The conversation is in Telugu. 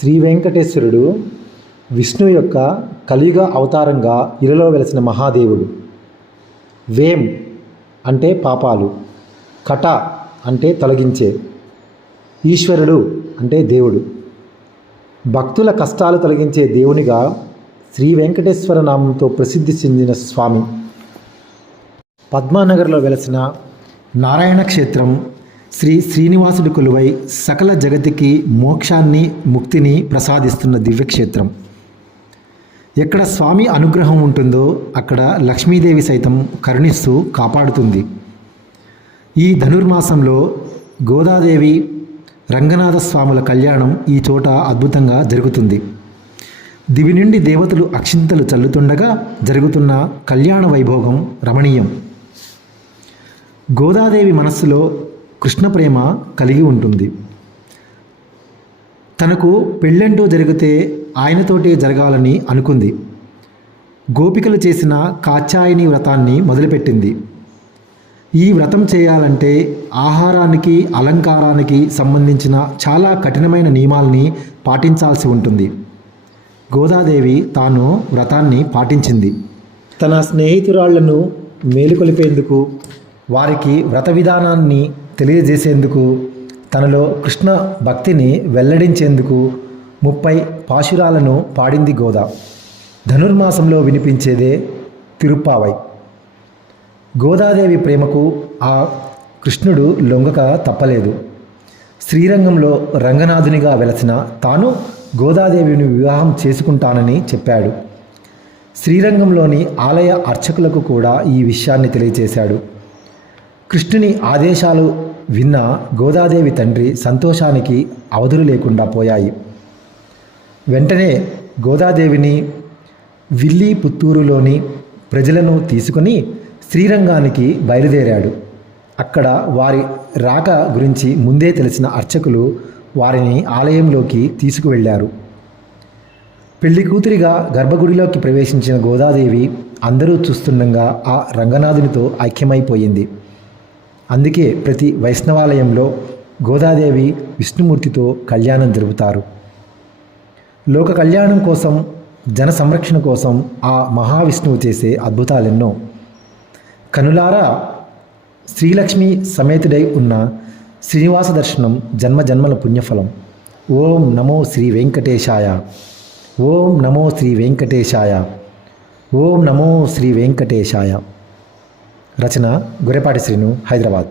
శ్రీ వెంకటేశ్వరుడు విష్ణు యొక్క కలియుగ అవతారంగా ఇలలో వెలసిన మహాదేవుడు. వేం అంటే పాపాలు, కట అంటే తొలగించే, ఈశ్వరుడు అంటే దేవుడు. భక్తుల కష్టాలు తొలగించే దేవునిగా శ్రీ వెంకటేశ్వర నామంతో ప్రసిద్ధి చెందిన స్వామి. పద్మానగర్లో వెలసిన నారాయణ క్షేత్రం శ్రీ శ్రీనివాసుడు కొలువై సకల జగతికి మోక్షాన్ని ముక్తిని ప్రసాదిస్తున్న దివ్యక్షేత్రం. ఎక్కడ స్వామి అనుగ్రహం ఉంటుందో అక్కడ లక్ష్మీదేవి సైతం కరుణిస్తూ కాపాడుతుంది. ఈ ధనుర్మాసంలో గోదాదేవి రంగనాథ స్వాముల కళ్యాణం ఈ చోట అద్భుతంగా జరుగుతుంది. దివి నుండి దేవతలు అక్షింతలు చల్లుతుండగా జరుగుతున్న కళ్యాణ వైభోగం రమణీయం. గోదాదేవి మనస్సులో కృష్ణ ప్రేమ కలిగి ఉంటుంది. తనకు పెళ్ళంటూ జరిగితే ఆయనతోటే జరగాలని అనుకుంది. గోపికలు చేసిన కాత్యాయని వ్రతాన్ని మొదలుపెట్టింది. ఈ వ్రతం చేయాలంటే ఆహారానికి అలంకారానికి సంబంధించిన చాలా కఠినమైన నియమాల్ని పాటించాల్సి ఉంటుంది. గోదాదేవి తాను వ్రతాన్ని పాటించింది. తన స్నేహితురాళ్లను మేలుకొలిపేందుకు, వారికి వ్రత విధానాన్ని తెలియజేసేందుకు, తనలో కృష్ణ భక్తిని వెల్లడించేందుకు 30 పాశురాలను పాడింది గోదా. ధనుర్మాసంలో వినిపించేదే తిరుప్పావై. గోదాదేవి ప్రేమకు ఆ కృష్ణుడు లొంగక తప్పలేదు. శ్రీరంగంలో రంగనాథునిగా వెలసిన తాను గోదాదేవిని వివాహం చేసుకుంటానని చెప్పాడు. శ్రీరంగంలోని ఆలయ అర్చకులకు కూడా ఈ విషయాన్ని తెలియజేశాడు. కృష్ణుని ఆదేశాలు విన్న గోదాదేవి తండ్రి సంతోషానికి అవధులు లేకుండా పోయాయి. వెంటనే గోదాదేవిని విల్లిపుత్తూరులోని ప్రజలను తీసుకుని శ్రీరంగానికి బయలుదేరాడు. అక్కడ వారి రాక గురించి ముందే తెలిసిన అర్చకులు వారిని ఆలయంలోకి తీసుకువెళ్ళారు. పెళ్లి కూతురిగా గర్భగుడిలోకి ప్రవేశించిన గోదాదేవి అందరూ చూస్తుండగా ఆ రంగనాథునితో ఐక్యమైపోయింది. అందుకే ప్రతి వైష్ణవాలయంలో గోదాదేవి విష్ణుమూర్తితో కళ్యాణం జరుపుతారు. లోక కళ్యాణం కోసం, జన సంరక్షణ కోసం ఆ మహావిష్ణువు చేసే అద్భుతాలెన్నో. కనులారా శ్రీలక్ష్మి సమేతుడై ఉన్న శ్రీనివాస దర్శనం జన్మజన్మల పుణ్యఫలం. ఓం నమో శ్రీ వెంకటేశాయ. ఓం నమో శ్రీ వెంకటేశాయ. ఓం నమో శ్రీ వెంకటేశాయ. రచన గొర్రెపాటి శ్రీను, హైదరాబాద్.